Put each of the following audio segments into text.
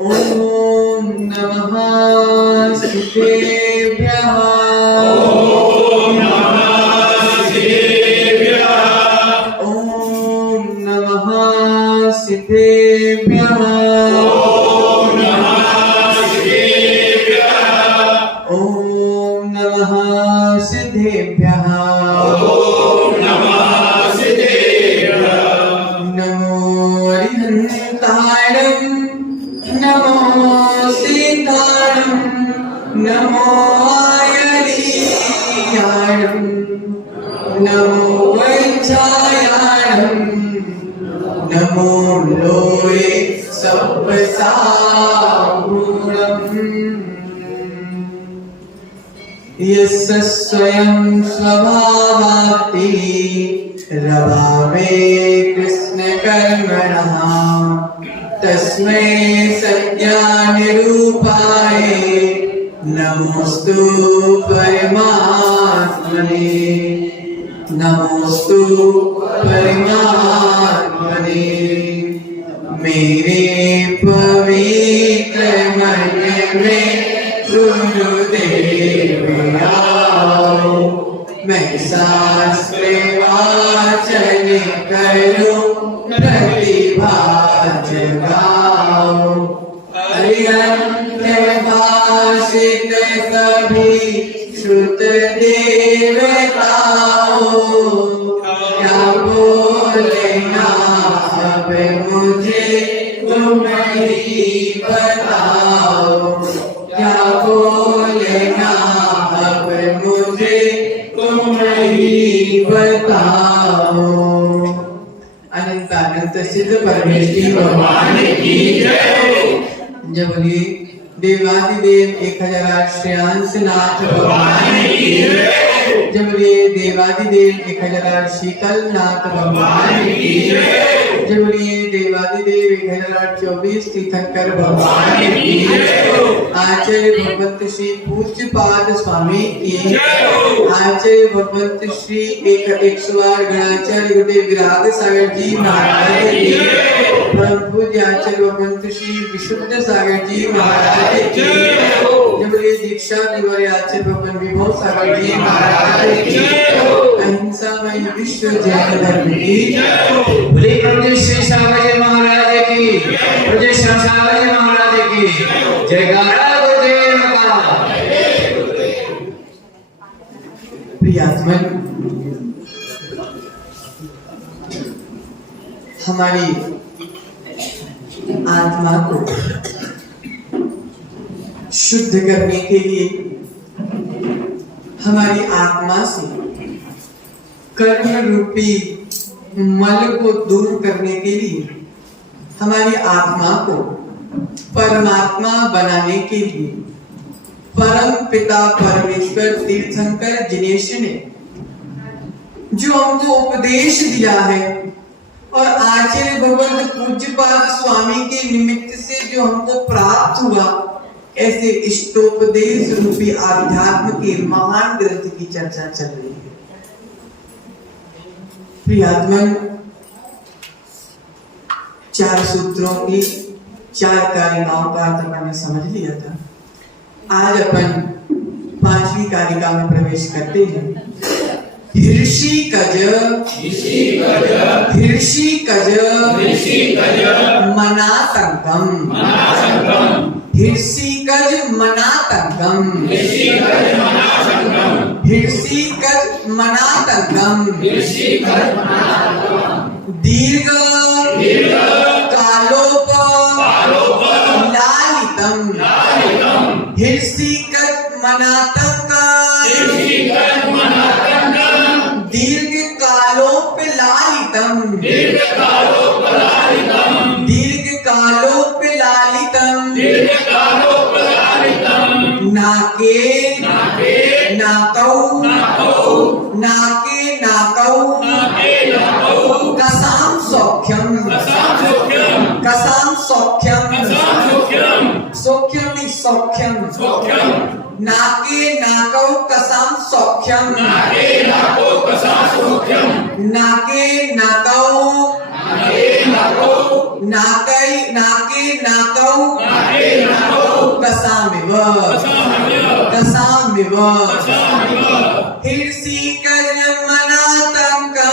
ओम नमः सिद्धेभ्यः। ओम नमः सिद्धेभ्यः। ओम नमः सिद्धेभ्यः। ओम नमः सिद्धेभ्यः। ओम नमः सिद्धेभ्यः। ओम नमः सिद्धेभ्यः। नमो अरिहन्ताणं नमो सीताणं नमो आयरीयाणं नमो वैच्छायाणं नमो लोये सप्पसागुणम्। यस्य स्वयं स्वभावाप्ति रभावे कृष्णकर्मणः तस्मै सज्ञानिरूपाय नमोस्तु परमात्मने। नमोस्तु परमात्मने। मेरे पवित्र मन में गुरुदेव आओ, मैं शास्त्र वाचन करूं प्रतिभा जगाओ। अरिहंत भाषित सभी श्रुत देवताओं, क्या बोलना अब मुझे तुम ही बताओ। क्या बोलना अब मुझे तुम ही बताओ। अनंत अनंत सिद्ध परमेश्वरी भगवान की जय। जय बोलिए देवादिदेव 1008 श्रेयांश नाथ भगवान की जय। जय बोलिए देवादिदेव 1008 शीतल नाथ भगवान की जय। जय बोलिए देवादिदेव 1024 तीर्थंकर भगवान की जय। आचार्य भगवंत श्री पूज्य पाद स्वामी की जय। आचार्य भगवंत श्री 108 गणाचार्य गुरुदेव विराग सागर जी महाराज की जय। परम पूज्य आचार्य भगवंत श्री विशुद्ध सागर जी महाराज की जय। जय बोलिए दीक्षा दिवारे आचार्य भगवान विभव सागर जी महाराज की जय। अहिंसामय विश्व जैन धर्म की जय। बोले प्रदेश श्री सागर महाराज की, प्रदेश सागर महाराज की जयकारा गुरुदेव का। प्रियात्मन, हमारी आत्मा को शुद्ध करने के लिए, हमारी आत्मा से कर्म रूपी मल को दूर करने के लिए, हमारी आत्मा को परमात्मा बनाने के लिए परम पिता परमेश्वर तीर्थंकर जिनेश ने जो हमको उपदेश दिया है और आचार्य भगवंत पूज्यपाद स्वामी के निमित्त से जो हमको प्राप्त हुआ, ऐसे इष्टोपदेश रूपी आध्यात्म के महान ग्रंथ की चर्चा चल रही है। प्रियात्मन, 4 सूत्रों की 4 कारिकाओं का अर्थ मैंने समझ लिया था। आज अपन 5वीं कारिका में प्रवेश करते हैं। ऋषिकज मनातंकम। ऋषिकज मनातंकम। ऋषिकज मनातंकम। दीर्घ कालोप लालितम। ऋषिकज मनातंकम। दीर्घ कालोप लालितम। दीर्घ कालोप लालितम। नाके नाकौ नाके नाकौ कसाम सौख्यम। कसाम सौख्यम। सौख्यम नहीं सौख्यम। नाके नाकौ कसाम सौख्यम। नाके नाकौ नाके नाकौ कसामिव हिरसी कर्मनातंका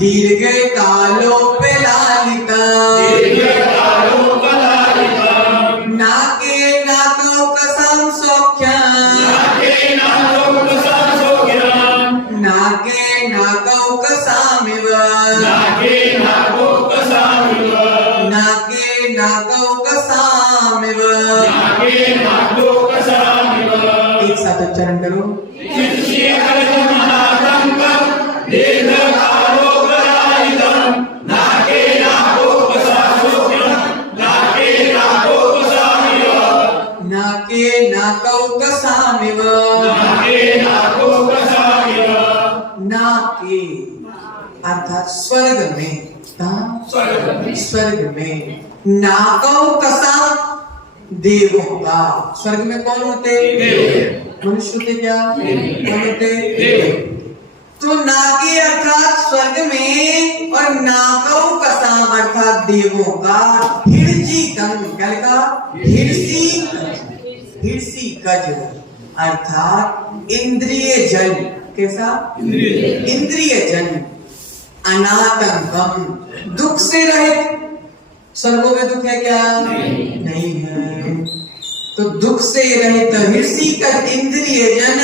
दीर्घ कालोपलालिता नाके नाकौ कसाम सौख्यम नाके नाकौ कसामिव नाके नाकौ कसामिव। एक साथ उच्चारण करो। नाके नाकौ कसामिव। नाके अर्थात स्वर्ग में, स्वर्ग में नाकौ कसाम देवों का। स्वर्ग में कौन होते? मनुष्य होते क्या? कौन होते? तो नाके अर्थात स्वर्ग में और नाकौ कसाम अर्थात देवों का। हिरसी कम क्या लिखा? हिरसी कज अर्थात इंद्रिय जन। कैसा? इंद्रिय जन। अनातंकम दुख से रहित। स्वर्गों में दुख है क्या? नहीं है। तो दुख से रहित हिरसी कज इंद्रिय जन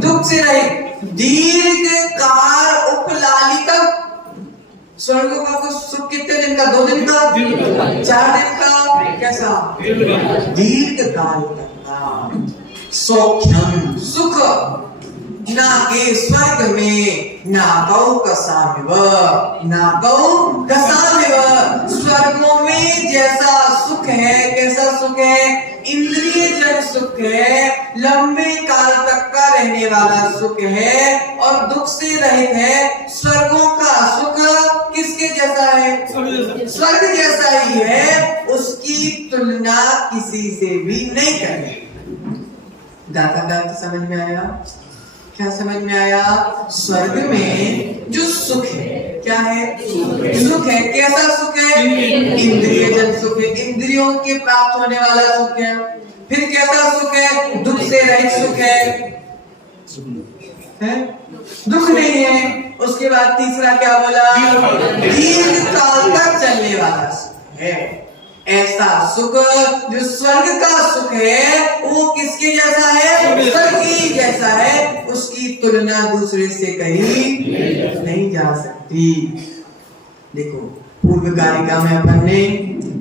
दुख से रहित दीर्घ काल उपलालिकम। स्वर्गों का कुछ सुख कितने दिन का? 2 दिन का? 4 दिन का? कैसा? दीर्घ काल तक का सौख्यम सुख। नाके स्वर्ग में नाकौ कसामिव। स्वर्गों में जैसा सुख है, कैसा सुख है? इंद्रिय जन सुख है, लंबे काल तक का रहने वाला सुख है और दुख से रहित है। स्वर्गों का सुख किसके जैसा है? स्वर्ग जैसा ही है, उसकी तुलना किसी से भी नहीं करें। दाता समझ में आया? क्या समझ में आया? स्वर्ग में जो सुख है, क्या है? सुख है। कैसा सुख है? इंद्रिय जन सुख है, इंद्रियों के प्राप्त होने वाला सुख है। फिर कैसा सुख है? दुख से रहित सुख है, दुख नहीं है। उसके बाद तीसरा क्या बोला? दीर्घ काल तक चलने वाला सुख है। ऐसा सुख जो स्वर्ग का सुख है वो किसके जैसा है? स्वर्ग की जैसा है। उसकी तुलना दूसरे से कहीं नहीं जा सकती। देखो पूर्व कारिका में अपन ने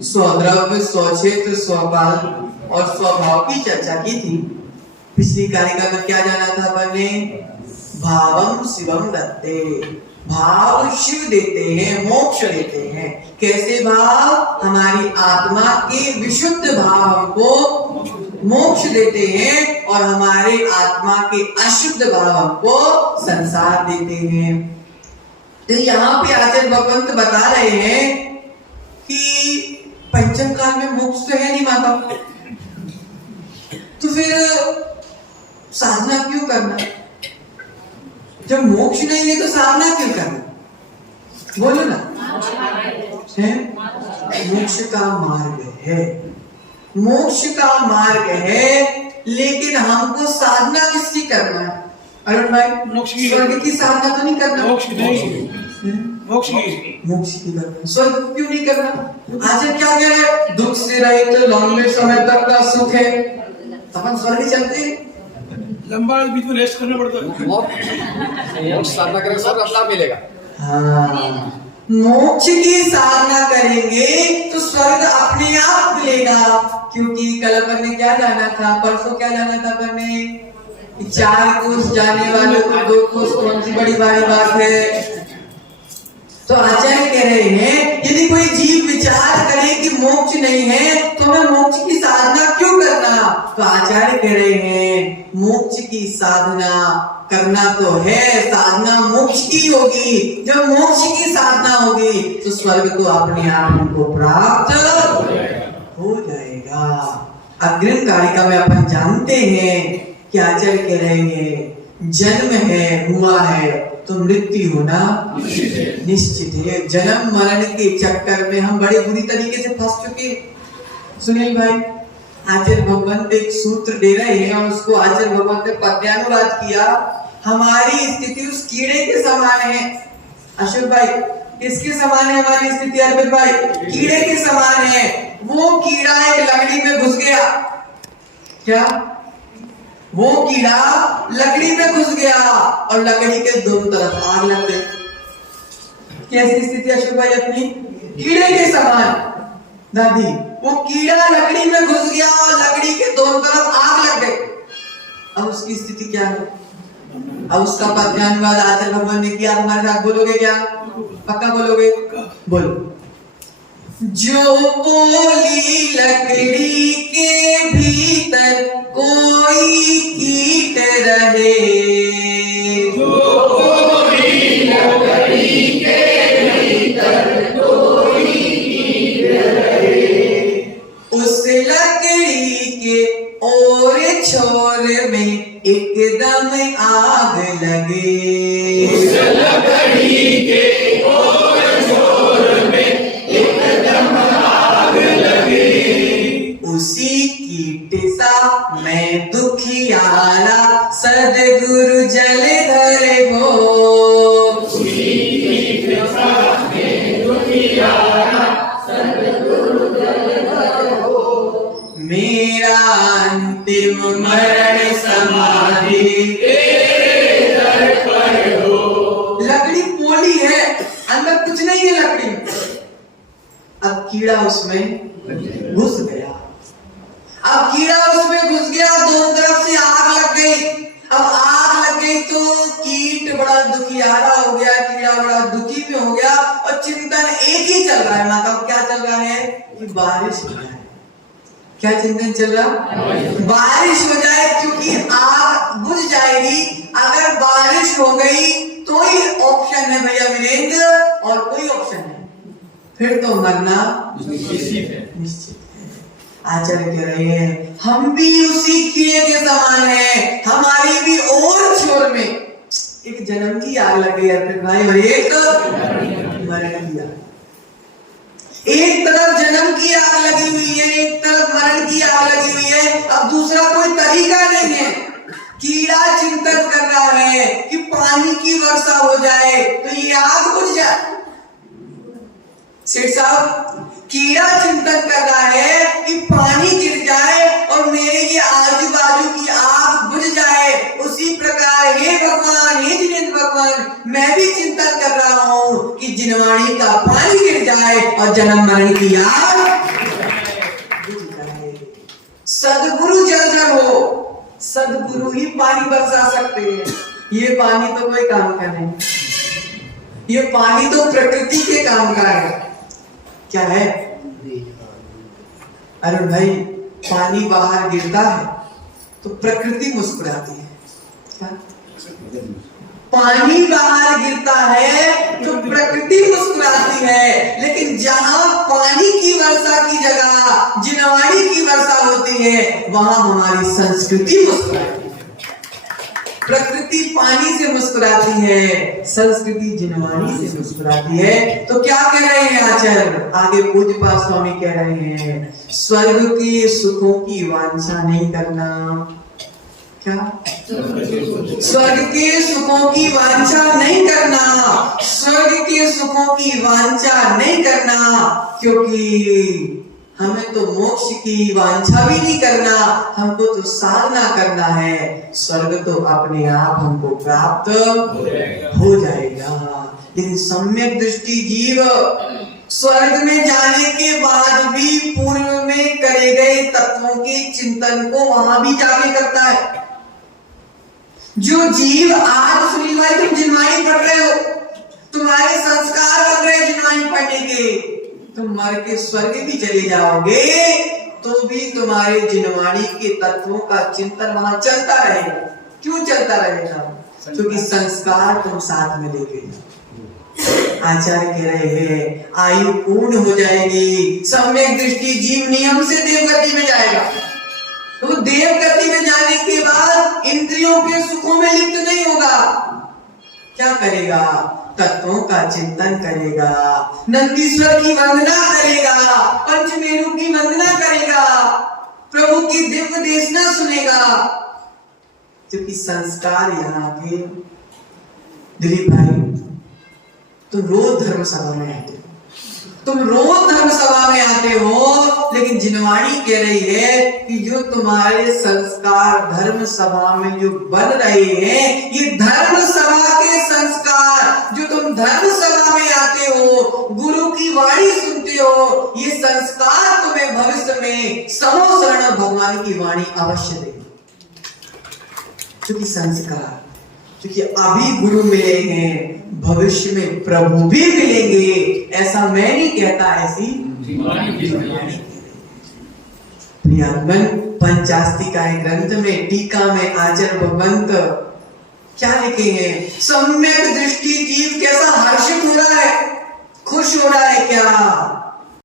स्वद्रव्य, स्वक्षेत्र, स्वकाल और स्वभाव की चर्चा की थी। पिछली कारिका में क्या जाना था अपन ने? भावम शिवम दत्ते। भाव शिव देते हैं, मोक्ष देते हैं। कैसे भाव? हमारी आत्मा के विशुद्ध भाव को मोक्ष देते हैं और हमारे आत्मा के अशुद्ध भाव को संसार देते हैं। तो यहाँ पे आचार्य भगवंत बता रहे हैं कि पंचम काल में मोक्ष तो है नहीं माता, तो फिर साधना क्यों करना? जब मोक्ष नहीं है तो साधना क्यों करना? बोलो ना। है मोक्ष का मार्ग है, मोक्ष का मार्ग है, लेकिन हमको साधना किसकी करना है? अरुण भाई, स्वर्ग की साधना तो नहीं करना। मोक्ष की करना। स्वर्ग क्यों नहीं करना? आज क्या कह रहे? दुख से रहित तो लंबे समय तक का सुख है, अपन स्वर्ग चलते हैं। लंबा बीच में रेस्ट करना पड़ता है। मोक्ष साधना करेंगे स्वर्ग अपना मिलेगा। हाँ, मोक्ष की साधना करेंगे तो स्वर्ग अपने आप मिलेगा। क्योंकि कल अपन ने क्या जाना था? परसों क्या जाना था अपन ने? 4 कोस जाने वालों को 2 कोस कौन सी बड़ी भारी बात है? तो आचार्य कह रहे हैं यदि कोई जीव विचार करे कि मोक्ष नहीं है तो हमें मोक्ष की साधना क्यों करना? तो आचार्य कह रहे हैं मोक्ष की साधना करना तो है, साधना मोक्ष की होगी। जब मोक्ष की साधना होगी तो स्वर्ग तो अपने आप हमको प्राप्त हो जाएगा। अग्रिम कारिका में अपन जानते हैं कि आचार्य कह रहे हैं जन्म है, हुआ है, तो मृत्यु होना निश्चित है। जन्म मरण के चक्कर में हम बड़े बुरी तरीके से फंस चुके। सुनील भाई, आचार्य भगवंत एक सूत्र दे रहे हैं और उसको आचार्य भगवंत ने पद्यानुवाद किया। हमारी स्थिति उस कीड़े के समान है। अशोक भाई, किसके समान है हमारी स्थिति? अरविंद भाई, कीड़े के समान है। वो कीड़ा एक लकड़ी में घुस गया। क्या? वो कीड़ा लकड़ी में घुस गया और लकड़ी के दोनों तरफ आग लग गई। कैसी स्थिति अशोक भाई अपनी? कीड़े के समान। दादी, वो कीड़ा लकड़ी में घुस गया और लकड़ी के दोनों तरफ आग लग गई। अब उसकी स्थिति क्या है? अब उसका पद्यानुवाद आचार्य भगवान ने किया। हमारे साथ बोलोगे क्या? पक्का बोलोगे? बोलो। जो बोली लकड़ी के भीतर कोई कीट रहे, जो बोली लकड़ी के भीतर कोई कीट रहे, उस लकड़ी के और छोर में एकदम आग लगे। उस लकड़ी के और छोर में एकदम आग लगे। उसी कीट सा मैं दुखियारा सदगुरु जलधर हो। उसी कीट सा मैं दुखियारा सदगुरु जलधर हो। मेरा अंतिम मरण समाधि तेरे दर पर हो। लकड़ी पोली है, अंदर कुछ नहीं है लकड़ी में। अब कीड़ा उसमें घुस गया। अब कीड़ा उसमें घुस गया, दोनों तरफ से आग लग गई। अब आग लग गई तो कीट बड़ा दुखियारा हो गया, कीड़ा बड़ा दुखी में हो गया और चिंतन एक ही चल रहा है। माता, क्या चल रहा है? कि बारिश हो जाए। क्या चिंतन चल रहा? बारिश हो जाए, क्योंकि आग बुझ जाएगी। अगर बारिश हो गई तो ही ऑप्शन है भैया वीरेंद्र, और कोई ऑप्शन नहीं, फिर तो मरना निश्चित है। आचार्य कह रहे हैं हम भी उसी कीड़े के समान हैं। हमारी भी और छोर में एक जन्म की आग लग गई अर्पित भाई और एक मरण की आग। एक तरफ जन्म की आग लगी हुई है, एक तरफ मरण की आग लगी हुई है। अब दूसरा कोई तरीका नहीं है। कीड़ा चिंतन कर रहा है कि पानी की वर्षा हो जाए तो ये आग बुझ जाए। सेठ साहब, कीड़ा चिंतन कर रहा है कि पानी गिर जाए और मेरे ये आजू बाजू की आग बुझ जाए। उसी प्रकार हे भगवान, हे जिनेंद्र भगवान, मैं भी चिंतन कर रहा हूं कि जिनवाणी का पानी गिर जाए और जन्म मरण की आग बुझ जाए। सदगुरु जलधर हो, सदगुरु ही पानी बरसा सकते हैं। ये पानी तो कोई काम का नहीं, ये पानी तो प्रकृति के काम का है। क्या है अरुण भाई? पानी बाहर गिरता है तो प्रकृति मुस्कुराती है। क्या? पानी बाहर गिरता है तो प्रकृति मुस्कुराती है, लेकिन जहां पानी की वर्षा की जगह जिनवाणी की वर्षा होती है वहां हमारी संस्कृति मुस्कुराती है। प्रकृति पानी से मुस्कुराती है, संस्कृति जिनवाणी से मुस्कुराती है। तो क्या कह रहे हैं आचार्य? आगे पूज्यपाद स्वामी कह रहे हैं स्वर्ग के सुखों की वांछा नहीं करना। क्या? स्वर्ग के सुखों की वांछा नहीं करना, स्वर्ग के सुखों की वांछा नहीं करना, क्योंकि हमें तो मोक्ष की वांछा भी नहीं करना, हमको तो साधना करना है। स्वर्ग तो अपने आप हमको प्राप्त हो जाएगा। लेकिन सम्यक दृष्टि जीव स्वर्ग में जाने के बाद भी पूर्व में करे गए तत्वों के चिंतन को वहां भी जाके करता है। जो जीव आज सुनील भाई तुम जिनवाणी पढ़ रहे हो, तुम्हारे संस्कार बन रहे जिनवाणी पढ़ने के, तुम मर के स्वर्ग भी चले जाओगे तो भी तुम्हारे जिनवाणी के तत्वों का चिंतन वहां चलता रहेगा। क्यों चलता रहेगा? क्योंकि संस्कार तुम साथ में लेके जाओ। आचार्य कह रहे हैं आयु पूर्ण हो जाएगी, सम्यक दृष्टि जीव नियम से देवगति में जाएगा। तो देवगति में जाने के बाद इंद्रियों के सुखों में लिप्त नहीं होगा। क्या करेगा? तत्वों का चिंतन करेगा, नंदीश्वर की वंदना करेगा, पंचमेरु की वंदना करेगा, प्रभु की दिव्य देशना सुनेगा। क्योंकि संस्कार यहाँ के दिलीप भाई, तुम रोज धर्म सभा में आते हो, तुम रोज धर्म सभा में आते हो, लेकिन जिनवाणी कह रही है कि जो तुम्हारे संस्कार धर्म सभा में जो बन रहे हैं, ये धर्म सभा के संस्कार, जो तुम धर्म सभा में आते हो, गुरु की वाणी सुनते हो, ये संस्कार तुम्हें भविष्य में समो शरण भगवान की वाणी अवश्य देगी। क्योंकि संस्कार, क्योंकि अभी गुरु मिले हैं, भविष्य में प्रभु भी मिलेंगे, ऐसा मैं नहीं कहता, ऐसी प्रियंगन पंचास्तिकाय ग्रंथ में टीका में आचार्य भगवंत क्या लिखेंगे? सम्यक दृष्टि जीव कैसा हर्षित हो रहा है, खुश हो रहा है क्या?